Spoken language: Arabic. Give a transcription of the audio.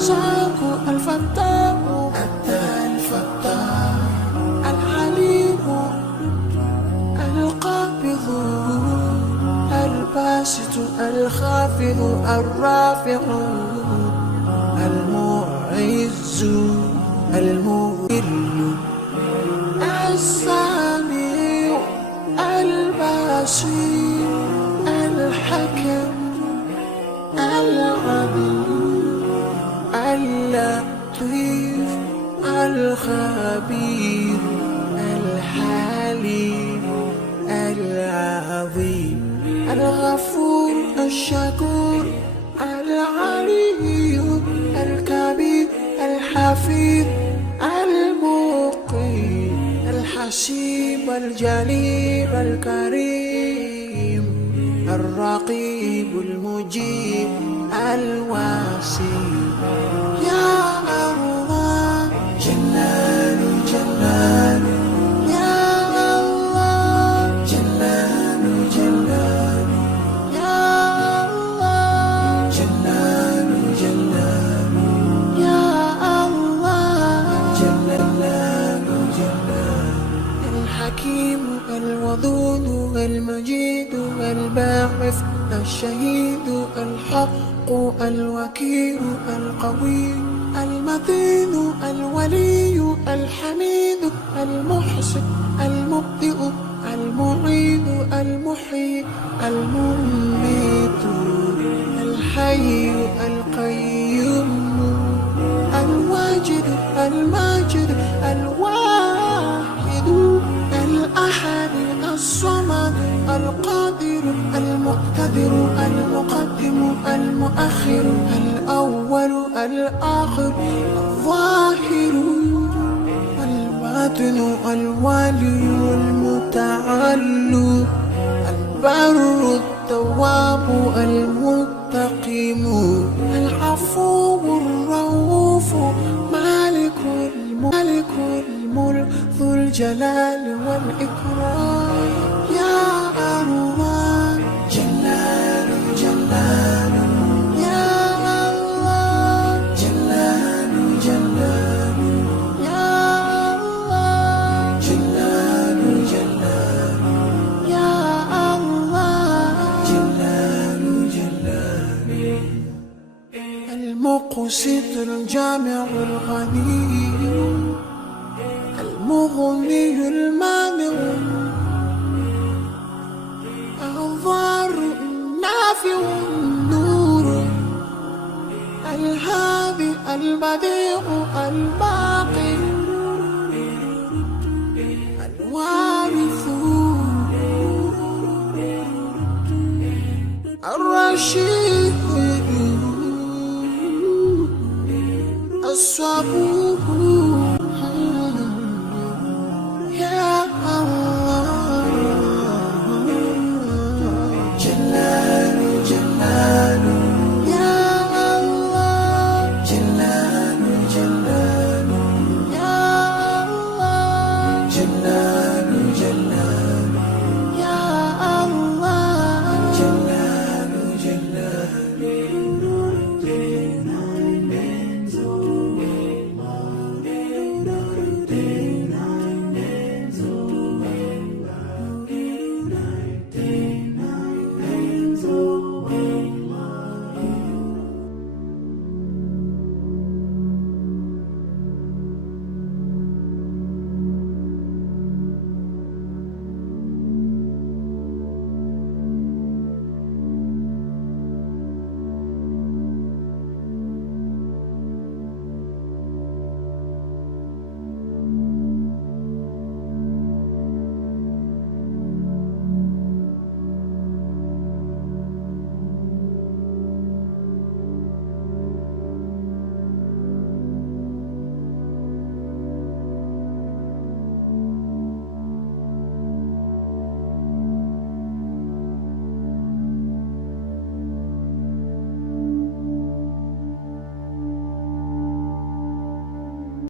الرزاق الفتاح العليم القابض الباسط الخافض الرافع المعز المذل السميع البصير الحكم العليم اللطيف الخبير الحليم العظيم الغفور الشكور العلي الكبير الحفيظ المقيم الحسيب الجليل الكريم الرقيب المجيب الواسع يا الله جلال جلال يا الله جلال جلال يا الله جلال جلال يا الله جلال جلال الحكيم الودود المجيد الباعث الشهيد الحق الوكيل القوي المتين الولي الحميد المحسن المبدئ المعيد المحيي المميت الحي القيوم الواجد الماجد الواحد الأحد الصمد القادر المقتدر المقدم المؤخر الأول الآخر الظاهر الباطن الوالي المتعال البر التواب المنتقم العفو الرؤوف مالك الملك ذو الجلال والإكرام يا الله جلال جلال يا الله جلال جلال يا الله جلال جلال يا الله جلال جلال المقسط الجامع الغني المغني المانع الضار النافع النور الهادي البديع الباقي الوارث الرشيد الصبور